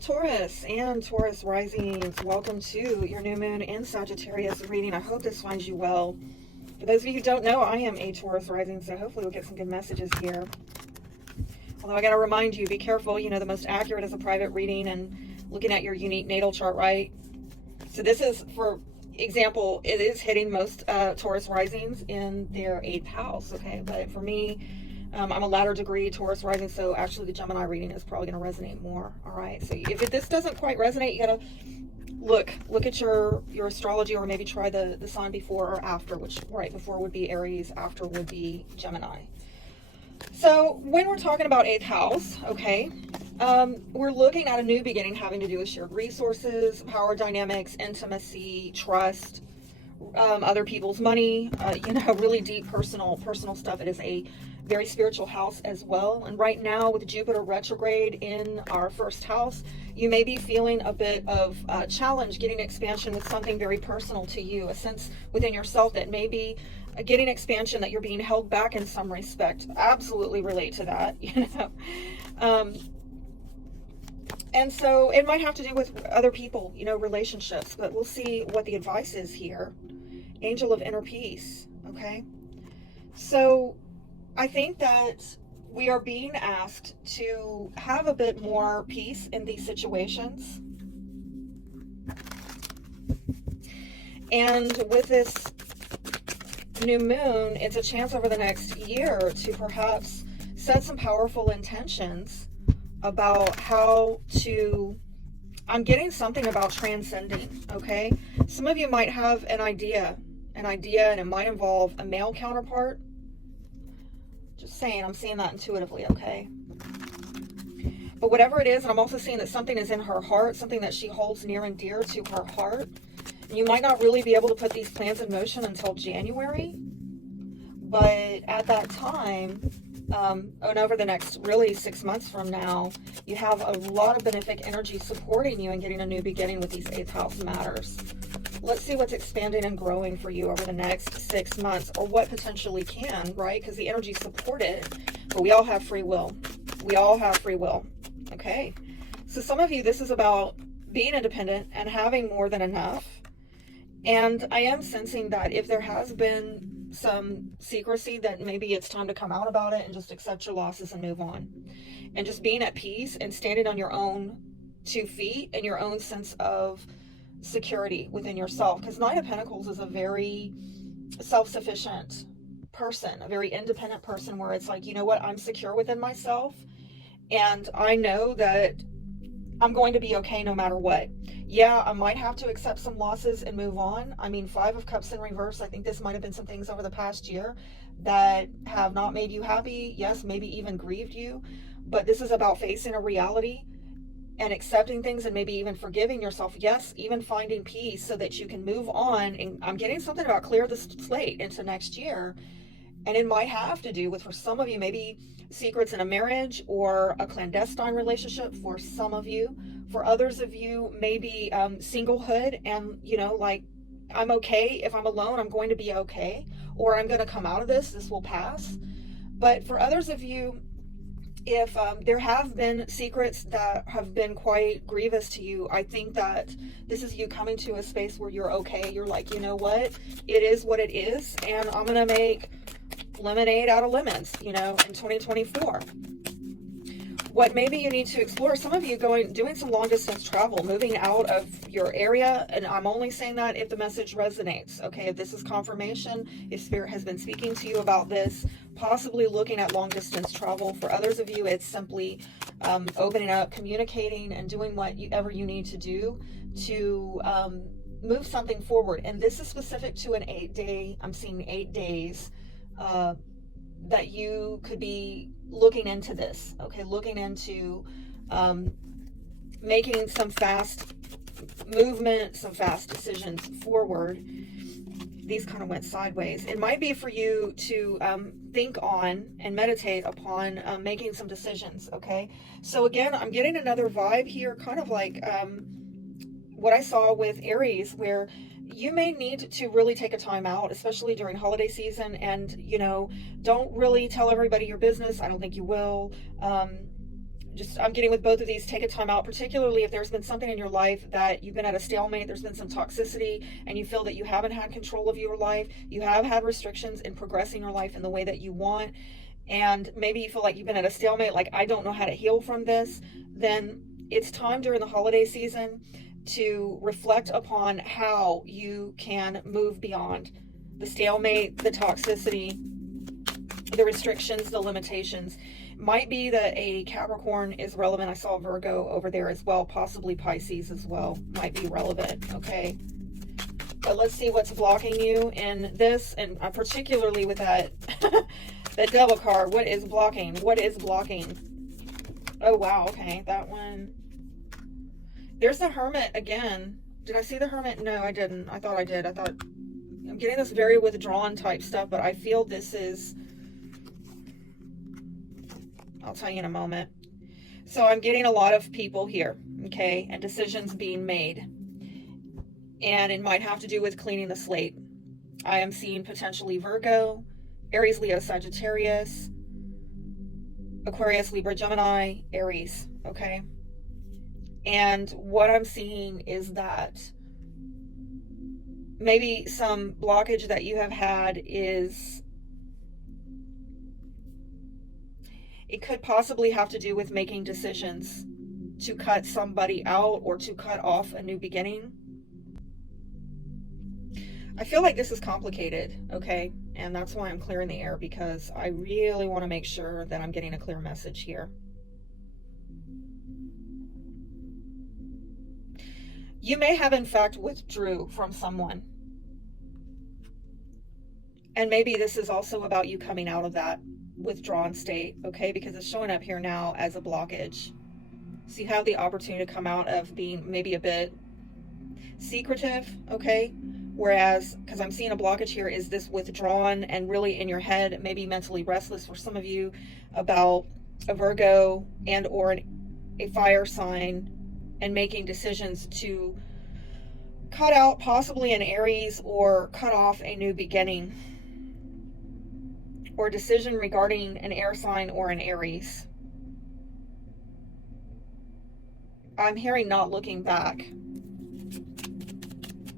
Taurus and Taurus risings, welcome to your new moon in Sagittarius reading. I hope this finds you well. For those of you who don't know, I am a Taurus rising, so hopefully we'll get some good messages here. Although I got to remind you, be careful. You know, the most accurate is a private reading and looking at your unique natal chart, right? So this is, for example, it is hitting most Taurus risings in their 8th house, okay? But for me, I'm a latter degree Taurus rising, so actually the Gemini reading is probably going to resonate more, all right? So if this doesn't quite resonate, you got to look at your astrology, or maybe try the sign before or after, which right before would be Aries, after would be Gemini. So when we're talking about 8th house, okay, we're looking at a new beginning having to do with shared resources, power dynamics, intimacy, trust, other people's money, you know, really deep personal stuff. It is a very spiritual house as well. And right now with Jupiter retrograde in our 1st house, you may be feeling a bit of challenge getting expansion with something very personal to you, a sense within yourself that may be getting expansion, that you're being held back in some respect. Absolutely relate to that, you know. And so it might have to do with other people, you know, relationships, but we'll see what the advice is here. Angel of inner peace, okay? So I think that we are being asked to have a bit more peace in these situations. And with this new moon, it's a chance over the next year to perhaps set some powerful intentions about how to, I'm getting something about transcending, okay? Some of you might have an idea, and it might involve a male counterpart. Just saying, I'm seeing that intuitively, okay? But whatever it is, and I'm also seeing that something is in her heart, something that she holds near and dear to her heart. And you might not really be able to put these plans in motion until January, but at that time, and over the next really 6 months from now, you have a lot of benefic energy supporting you and getting a new beginning with these 8th house matters. Let's see what's expanding and growing for you over the next 6 months, or what potentially can, right? Because the energy support it, but we all have free will. We all have free will, okay? So some of you, this is about being independent and having more than enough. And I am sensing that if there has been some secrecy, that maybe it's time to come out about it and just accept your losses and move on. And just being at peace and standing on your own 2 feet and your own sense of security within yourself. Because 9 of Pentacles is a very self-sufficient person, a very independent person, where it's like, you know what, I'm secure within myself, and I know that I'm going to be okay no matter what. Yeah, I might have to accept some losses and move on. I mean, 5 of Cups in reverse. I think this might have been some things over the past year that have not made you happy. Yes, maybe even grieved you. But this is about facing a reality and accepting things, and maybe even forgiving yourself. Yes, even finding peace so that you can move on. And I'm getting something about clear the slate into next year. And it might have to do with, for some of you, maybe secrets in a marriage or a clandestine relationship for some of you. For others of you, maybe singlehood, and, you know, like, I'm okay. If I'm alone, I'm going to be okay. Or I'm going to come out of this. This will pass. But for others of you, if there have been secrets that have been quite grievous to you, I think that this is you coming to a space where you're okay. You're like, you know what? It is what it is. And I'm going to make lemonade out of lemons, you know, in 2024. What maybe you need to explore, some of you doing some long distance travel, moving out of your area. And I'm only saying that if the message resonates, okay? If this is confirmation, if Spirit has been speaking to you about this, possibly looking at long distance travel. For others of you, it's simply opening up, communicating, and doing whatever you need to do to move something forward. And this is specific to an 8-day, I'm seeing 8 days, that you could be looking into this, okay? Looking into making some fast movement, some fast decisions forward. These kind of went sideways. It might be for you to think on and meditate upon making some decisions, okay? So again, I'm getting another vibe here, kind of like what I saw with Aries, where you may need to really take a time out, especially during holiday season, and, you know, don't really tell everybody your business. I don't think you will. I'm getting with both of these, take a time out, particularly if there's been something in your life that you've been at a stalemate, there's been some toxicity, and you feel that you haven't had control of your life, you have had restrictions in progressing your life in the way that you want, and maybe you feel like you've been at a stalemate, like I don't know how to heal from this, then it's time during the holiday season to reflect upon how you can move beyond the stalemate, the toxicity, the restrictions, the limitations. Might be that a Capricorn is relevant. I saw Virgo over there as well, possibly Pisces as well, might be relevant, okay? But let's see what's blocking you in this, and particularly with that, that Devil card. What is blocking? What is blocking? Oh, wow, okay, that one. There's the Hermit again. Did I see the Hermit? No, I didn't. I thought I did. I'm getting this very withdrawn type stuff, but I feel this is... I'll tell you in a moment. So I'm getting a lot of people here, okay, and decisions being made. And it might have to do with cleaning the slate. I am seeing potentially Virgo, Aries, Leo, Sagittarius, Aquarius, Libra, Gemini, Aries, okay? And what I'm seeing is that maybe some blockage that you have had is... It could possibly have to do with making decisions to cut somebody out or to cut off a new beginning. I feel like this is complicated, okay? And that's why I'm clearing the air, because I really want to make sure that I'm getting a clear message here. You may have, in fact, withdrew from someone. And maybe this is also about you coming out of that withdrawn state, okay, because it's showing up here now as a blockage. So you have the opportunity to come out of being maybe a bit secretive, okay, whereas, because I'm seeing a blockage here, is this withdrawn and really in your head, maybe mentally restless for some of you about a Virgo and or a fire sign, and making decisions to cut out possibly an Aries or cut off a new beginning, or a decision regarding an air sign or an Aries. I'm hearing not looking back.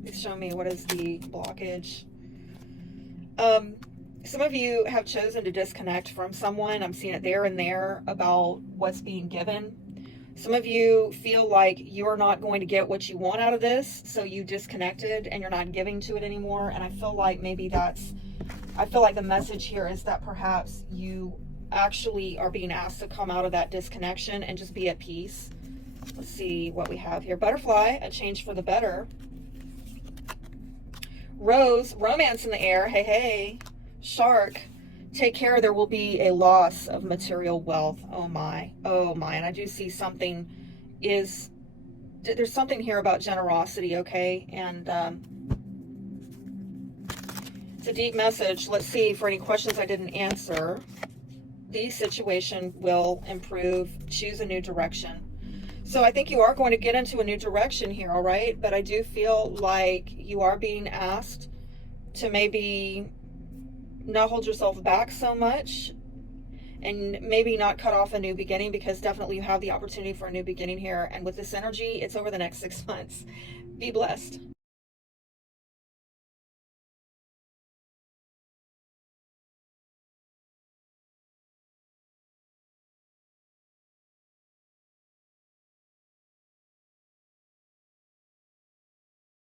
It's showing me what is the blockage. Some of you have chosen to disconnect from someone. I'm seeing it there and there about what's being given. Some of you feel like you're not going to get what you want out of this, so you disconnected and you're not giving to it anymore. And I feel like maybe I feel like the message here is that perhaps you actually are being asked to come out of that disconnection and just be at peace. Let's see what we have here. Butterfly, a change for the better. Rose, romance in the air. Hey, hey. Shark, take care. There will be a loss of material wealth. Oh my. Oh my. And I do see something there's something here about generosity, okay? And it's a deep message. Let's see, for any questions I didn't answer. The situation will improve. Choose a new direction. So I think you are going to get into a new direction here, all right? But I do feel like you are being asked to maybe not hold yourself back so much, and maybe not cut off a new beginning, because definitely you have the opportunity for a new beginning here. And with this energy, it's over the next 6 months. Be blessed.